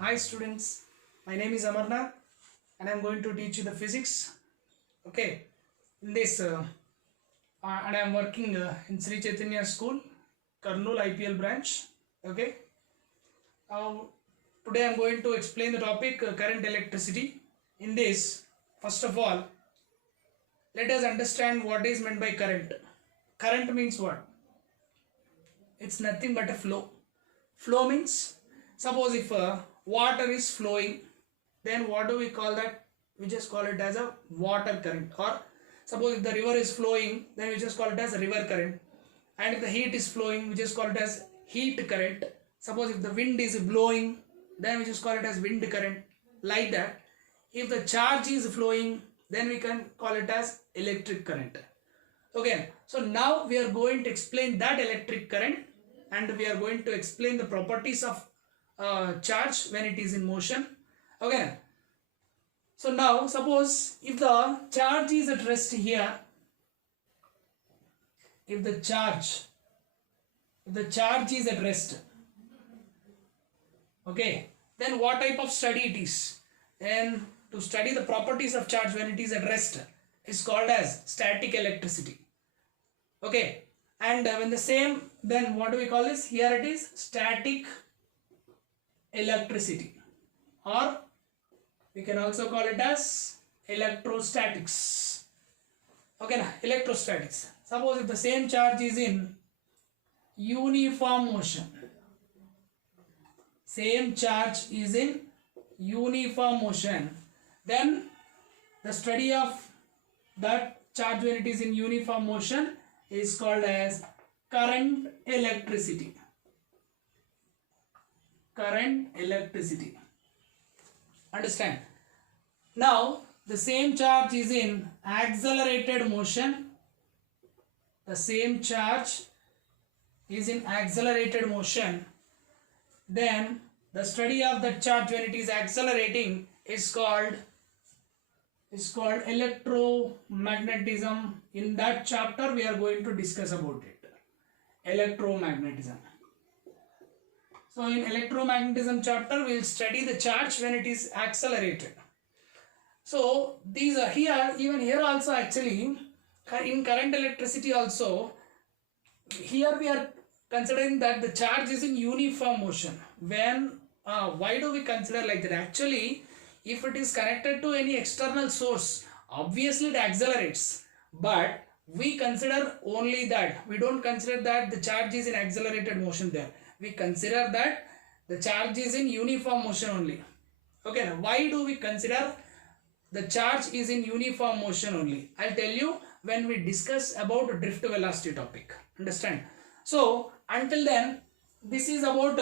Hi students, my name is Amarnath and I am going to teach you the physics. Okay, in this and I am working in Sri Chaitanya School, Kurnool IPL branch. Okay, uh, today I am going to explain the topic current electricity. In this, first of all, let us understand what is meant by current. Current means what? It's nothing but a flow. Flow means, suppose if water is flowing, then what do we call that? We just call it as a water current. Or suppose if the river is flowing, then we just call it as a river current. And if the heat is flowing, we just call it as heat current. Suppose if the wind is blowing, then we just call it as wind current. Like that. If the charge is flowing, then we can call it as electric current. Okay, so now we are going to explain that electric current, and we are going to explain the properties of charge when it is in motion. Okay, so now suppose if the charge is at rest here, if the charge is at rest, okay, then what type of study it is? Then to study the properties of charge when it is at rest is called as static electricity. Okay, and when the same, then what do we call this? Here it is static electricity, or we can also call it as electrostatics. Okay, now electrostatics. Suppose if the same charge is in uniform motion, same charge is in uniform motion, then the study of that charge when it is in uniform motion is called as current electricity. Current electricity. Understand? Now the same charge is in accelerated motion. The same charge is in accelerated motion. Then the study of that charge when it is accelerating is called electromagnetism. In that chapter we are going to discuss about it. Electromagnetism. So in electromagnetism chapter we will study the charge when it is accelerated. So these are here, even here also actually in current electricity also, here we are considering that the charge is in uniform motion. When why do we consider like that? Actually, if it is connected to any external source, obviously it accelerates, but we consider only that. We don't consider that the charge is in accelerated motion there. We consider that the charge is in uniform motion only. Okay, now why do we consider the charge is in uniform motion only? I'll tell you when we discuss about drift velocity topic. Understand? So until then, this is about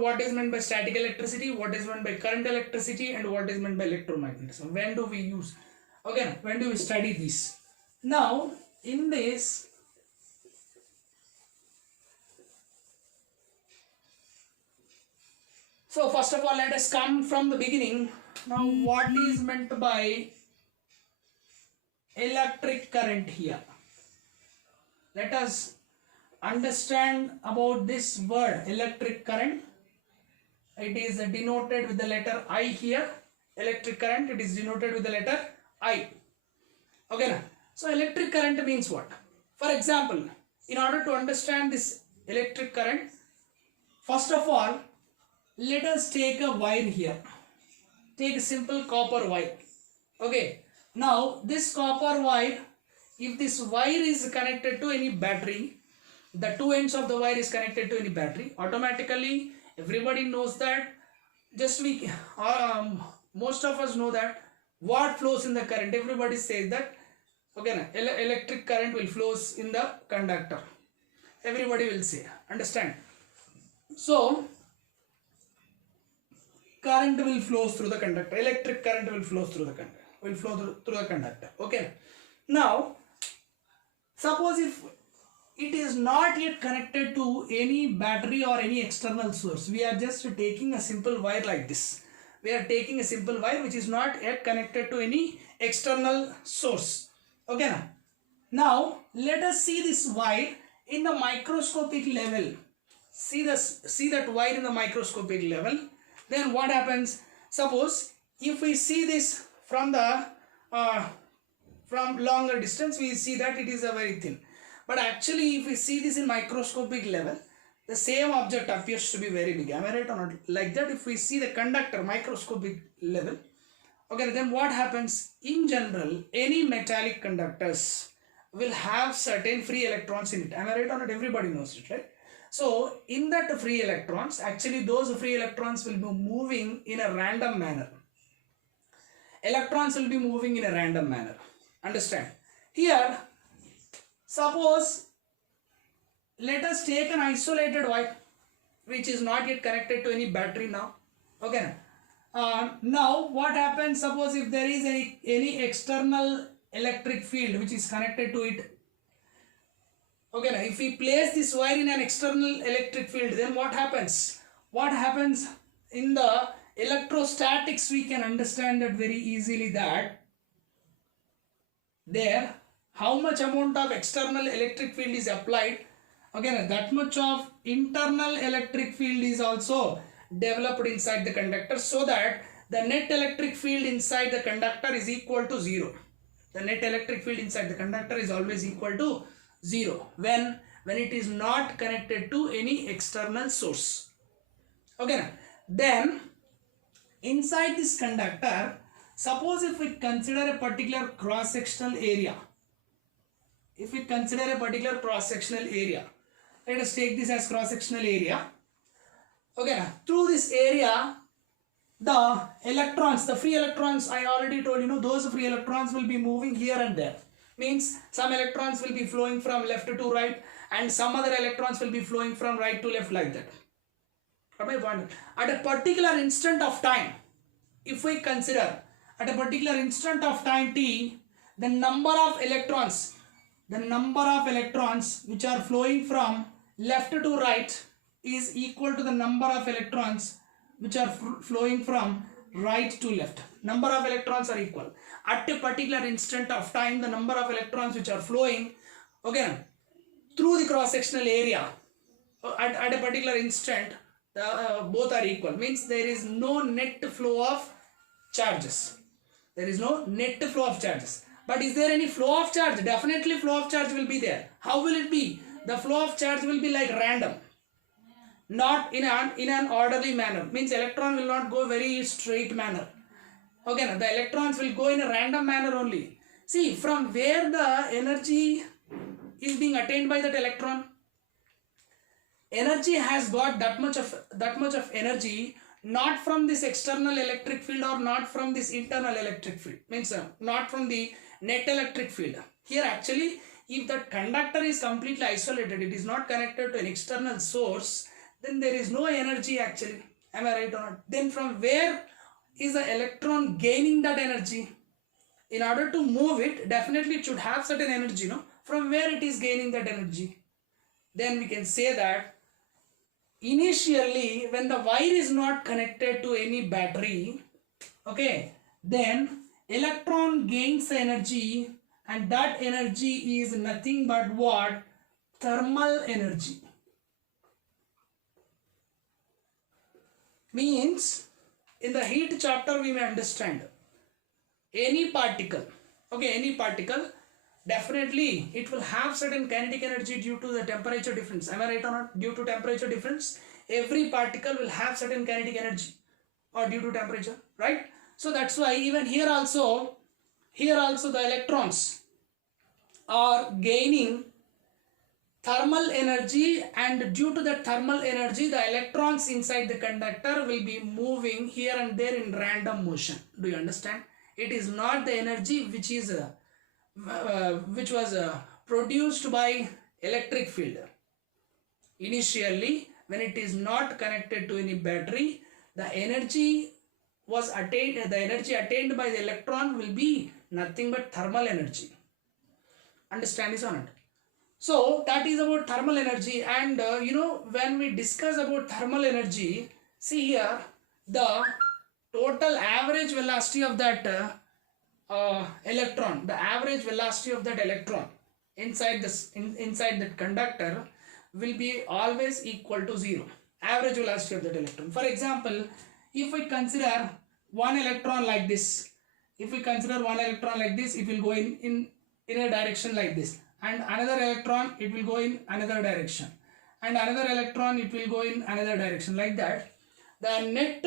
what is meant by static electricity, what is meant by current electricity, and what is meant by electromagnetism. When do we use? Okay, when do we study this? Now in this, so first of all let us come from the beginning. Now what is meant by electric current here? Let us understand about this word electric current. It is denoted with the letter I here. Electric current, it is denoted with the letter I. Okay, now, so electric current means what? For example, in order to understand this electric current, first of all let us take a wire here. Take a simple copper wire. Okay, now this copper wire, if this wire is connected to any battery, the two ends of the wire is connected to any battery, automatically everybody knows that, just we most of us know that what flows in the current. Everybody says that, okay, electric current will flows in the conductor. Everybody will say, understand? So current will flow through the conductor. Electric current will flow through the conductor. Through the conductor. Okay. Now, suppose if it is not yet connected to any battery or any external source, we are just taking a simple wire like this. We are taking a simple wire which is not yet connected to any external source. Okay. Now let us see this wire in the microscopic level. see that wire in the microscopic level, then what happens? Suppose if we see this from the from longer distance, we see that it is a very thin. But actually, if we see this in microscopic level, the same object appears to be very big. Am I right or not? Like that, if we see the conductor microscopic level, okay, then what happens? In general, any metallic conductors will have certain free electrons in it. Am I right or not? Everybody knows it, right? So, in that free electrons, actually those free electrons will be moving in a random manner. Electrons will be moving in a random manner. Understand? Here, suppose, let us take an isolated wire which is not yet connected to any battery now. Okay. Now, what happens? Suppose if there is any external electric field which is connected to it. Okay, now if we place this wire in an external electric field, then what happens? What happens in the electrostatics? We can understand that very easily, that there how much amount of external electric field is applied, okay, now that much of internal electric field is also developed inside the conductor, so that the net electric field inside the conductor is equal to 0. The net electric field inside the conductor is always equal to 0 when it is not connected to any external source. Okay, now then inside this conductor, suppose if we consider a particular cross-sectional area, let us take this as cross-sectional area. Okay, now through this area, the electrons, the free electrons, I already told you, those free electrons will be moving here and there. Means some electrons will be flowing from left to right, and some other electrons will be flowing from right to left, like that. At a particular instant of time, if we consider at a particular instant of time t, the number of electrons which are flowing from left to right is equal to the number of electrons which are flowing from right to left. Number of electrons are equal. At a particular instant of time, the number of electrons which are flowing, okay, through the cross-sectional area at a particular instant, both are equal. Means there is no net flow of charges. There is no net flow of charges. But is there any flow of charge? Definitely flow of charge will be there. How will it be? The flow of charge will be like random, not in an orderly manner. Means electron will not go very straight manner. Okay, now the electrons will go in a random manner only. See, from where the energy is being attained by that electron, energy has got that much of energy, not from this external electric field or not from this internal electric field. Means not from the net electric field. Here actually, if that conductor is completely isolated, it is not connected to an external source, then there is no energy actually. Am I right or not? Then from where is the electron gaining that energy? In order to move it, definitely it should have certain energy, no? From where it is gaining that energy? Then we can say that initially, when the wire is not connected to any battery, okay, then electron gains energy, and that energy is nothing but what? Thermal energy. Means in the heat chapter we may understand any particle, okay, any particle, definitely it will have certain kinetic energy due to the temperature difference. Am I right or not? Due to temperature difference, every particle will have certain kinetic energy, or due to temperature, right? So that's why even here also the electrons are gaining thermal energy, and due to that thermal energy, the electrons inside the conductor will be moving here and there in random motion. Do you understand? It is not the energy which was produced by electric field. Initially, when it is not connected to any battery, the energy attained by the electron will be nothing but thermal energy. Understand this or not? So that is about thermal energy. And when we discuss about thermal energy, see here the total average velocity of that electron, inside that conductor will be always equal to 0. Average velocity of that electron. For example, if we consider one electron like this, it will go in a direction like this, and another electron it will go in another direction, and another electron it will go in another direction, like that. The net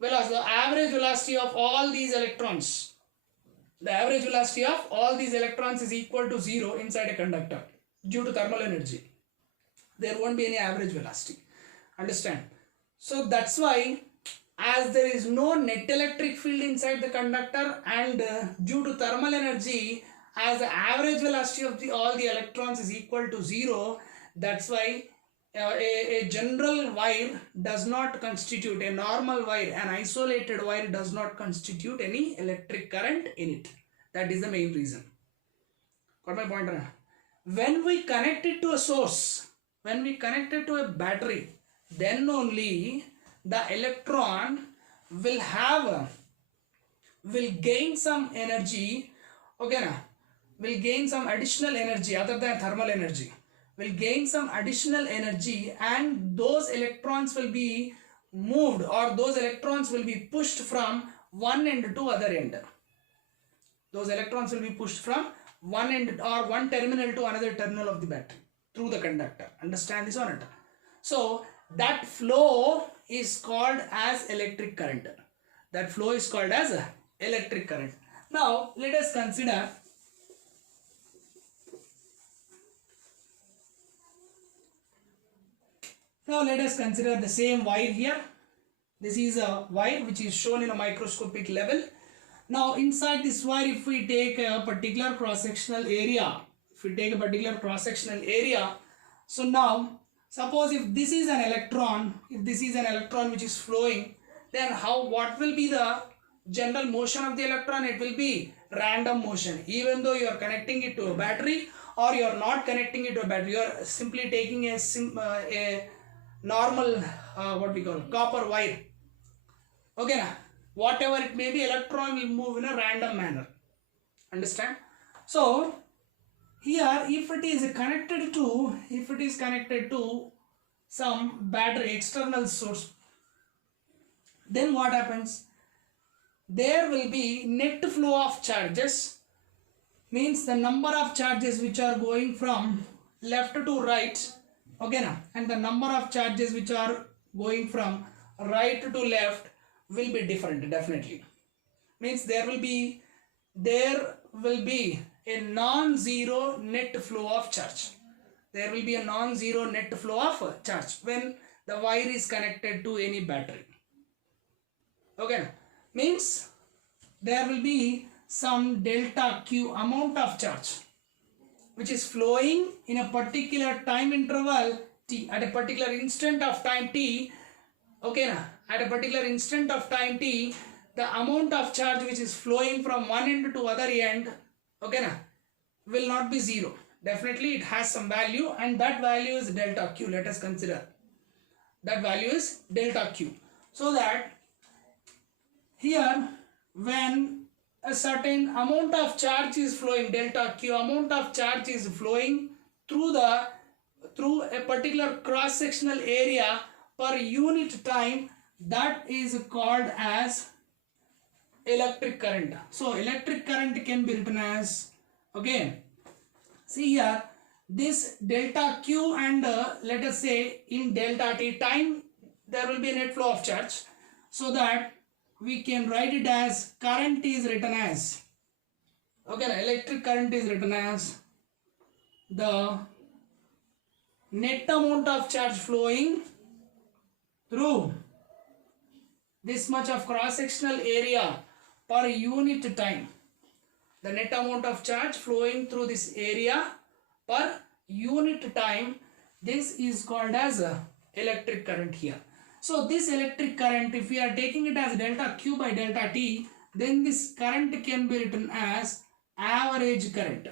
velocity, the average velocity of all these electrons, is equal to 0 inside a conductor due to thermal energy. There won't be any average velocity. Understand? So that's why, as there is no net electric field inside the conductor, and due to thermal energy, as the average velocity of all the electrons is equal to 0, that's why a general wire does not constitute, a normal wire, an isolated wire does not constitute any electric current in it. That is the main reason. Got my point? When we connect it to a source, when we connect it to a battery, then only the electron will gain some energy, okay, will gain some additional energy other than thermal energy, will gain some additional energy, and those electrons will be moved, or those electrons will be pushed from one end to other end. Those electrons will be pushed from one end or one terminal to another terminal of the battery through the conductor. Understand this or not? So that flow is called as electric current. That flow is called as electric current. Now let us consider the same wire here. This is a wire which is shown in a microscopic level. Now inside this wire, if we take a particular cross-sectional area, so now suppose if this is an electron, which is flowing, then what will be the general motion of the electron? It will be random motion. Even though you are connecting it to a battery or you are not connecting it to a battery, you are simply taking a normal copper wire. Okay, now whatever it may be, electron will move in a random manner. Understand? So here, if it is connected to some battery external source, then what happens? There will be net flow of charges, means the number of charges which are going from left to right, okay now, and the number of charges which are going from right to left will be different, definitely. Means there will be a non-zero net flow of charge. There will be a non-zero net flow of charge when the wire is connected to any battery. Okay, means there will be some delta Q amount of charge which is flowing in a particular time interval t, at a particular instant of time t. Okay, now at a particular instant of time t, the amount of charge which is flowing from one end to other end, okay, now will not be zero. Definitely it has some value, and that value is delta Q. Let us consider that value is delta Q. So that here, when a certain amount of charge is flowing, delta Q amount of charge is flowing through a particular cross-sectional area per unit time, that is called as electric current. So electric current can be written as, okay, see here, this delta Q, and let us say in delta T time there will be a net flow of charge, so that we can write it as current is written as, okay, electric current is written as the net amount of charge flowing through this much of cross-sectional area per unit time. The net amount of charge flowing through this area per unit time, this is called as electric current here. So this electric current, if we are taking it as delta Q by delta T, then this current can be written as average current.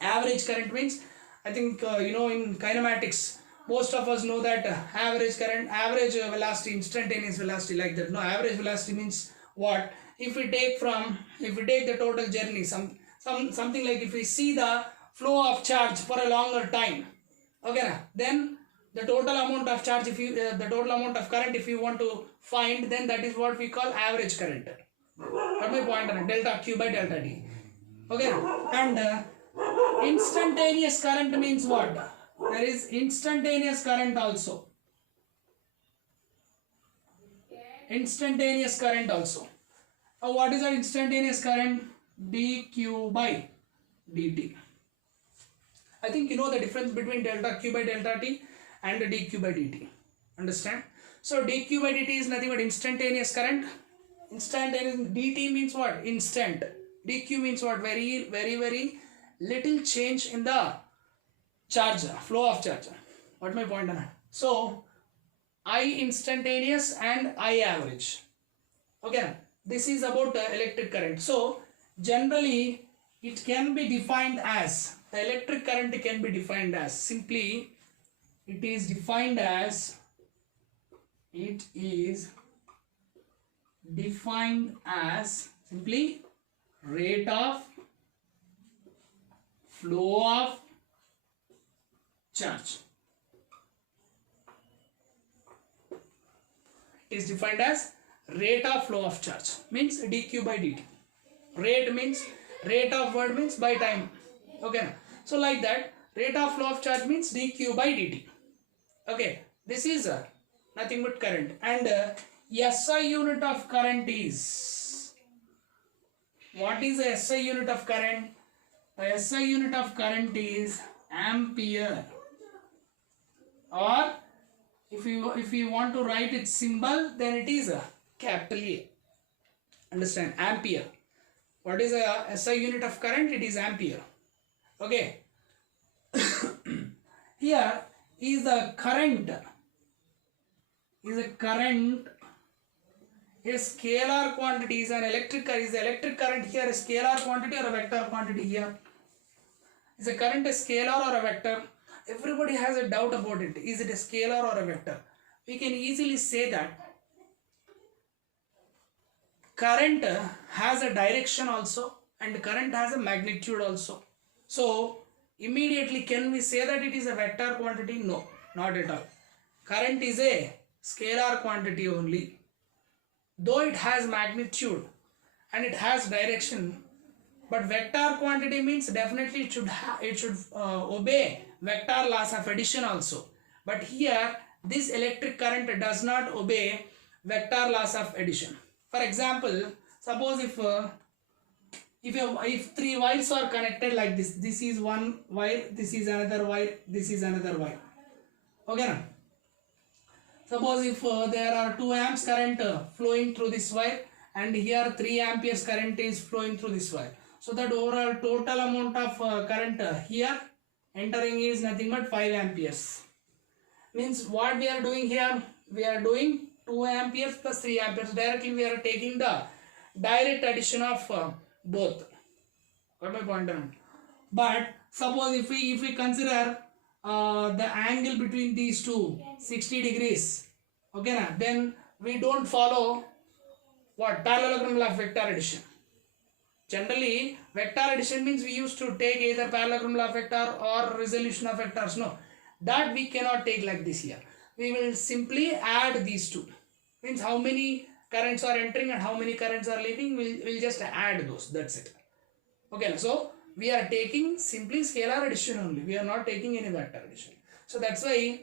Average current means, I think in kinematics, most of us know that average current, average velocity, instantaneous velocity, like that. No, average velocity means what? If we take the total journey, something like if we see the flow of charge for a longer time. Okay, then the total amount of charge, if you the total amount of current if you want to find, then that is what we call average current. Got my point on it? Delta Q by delta T. Okay, and instantaneous current means what? There is instantaneous current also. Instantaneous current also. What is our instantaneous current? dq by dt. I think you know the difference between delta q by delta t and dq by dt. Understand? So dq by dt is nothing but instantaneous current. Instantaneous, dt means what? Instant. dq means what? Very little change in the charge, flow of charge. What my point on that? So I instantaneous and I average. Okay, this is about electric current. So generally it can be defined as, the electric current can be defined as, simply it is defined as simply rate of flow of charge. It is defined as rate of flow of charge, means dq by dt. Rate means, rate of word means by time. Okay, so like that, rate of flow of charge means dq by dt. Okay, this is nothing but current, and SI unit of current is, what is the SI unit of current? The SI unit of current is ampere, or if you want to write its symbol, then it is a capital A. Understand? Ampere. What is a SI unit of current? It is ampere. Okay. Here is the current. Is a current a scalar quantity? Is an electric current? Is the electric current here a scalar quantity or a vector quantity here? Is the current a scalar or a vector? Everybody has a doubt about it. Is it a scalar or a vector? We can easily say that current has a direction also, and current has a magnitude also. So immediately can we say that it is a vector quantity? No, not at all. Current is a scalar quantity only. Though it has magnitude and it has direction, but vector quantity means definitely it should obey vector laws of addition also. But here this electric current does not obey vector laws of addition. For example, suppose if three wires are connected like this, this is one wire, this is another wire, this is another wire. Okay now? Suppose if there are 2 amps current flowing through this wire, and here 3 amperes current is flowing through this wire. So that overall total amount of current here entering is nothing but 5 amperes. Means what we are doing here? We are doing 2 amperes plus 3 amperes. Directly we are taking the direct addition of both. Got my point on? But suppose if we consider the angle between these two 60 degrees, okay na, then we don't follow what? Parallelogram law of vector addition. Generally vector addition means we used to take either parallelogram law of vector or resolution of vectors. No, that we cannot take like this here. We will simply add these two. Means how many currents are entering and how many currents are leaving, we'll just add those. That's it. Okay, so we are taking simply scalar addition only. We are not taking any vector addition. So that's why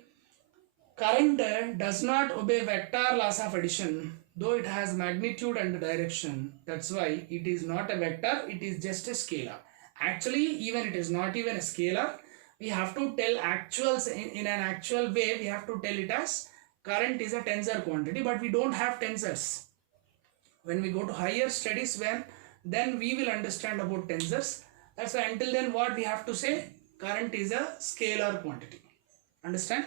current does not obey vector laws of addition, though it has magnitude and direction. That's why it is not a vector, it is just a scalar. Actually, even it is not even a scalar. We have to tell actuals in an actual way. We have to tell it as current is a tensor quantity, but we don't have tensors. When we go to higher studies, then we will understand about tensors. That's why until then what we have to say, current is a scalar quantity. Understand?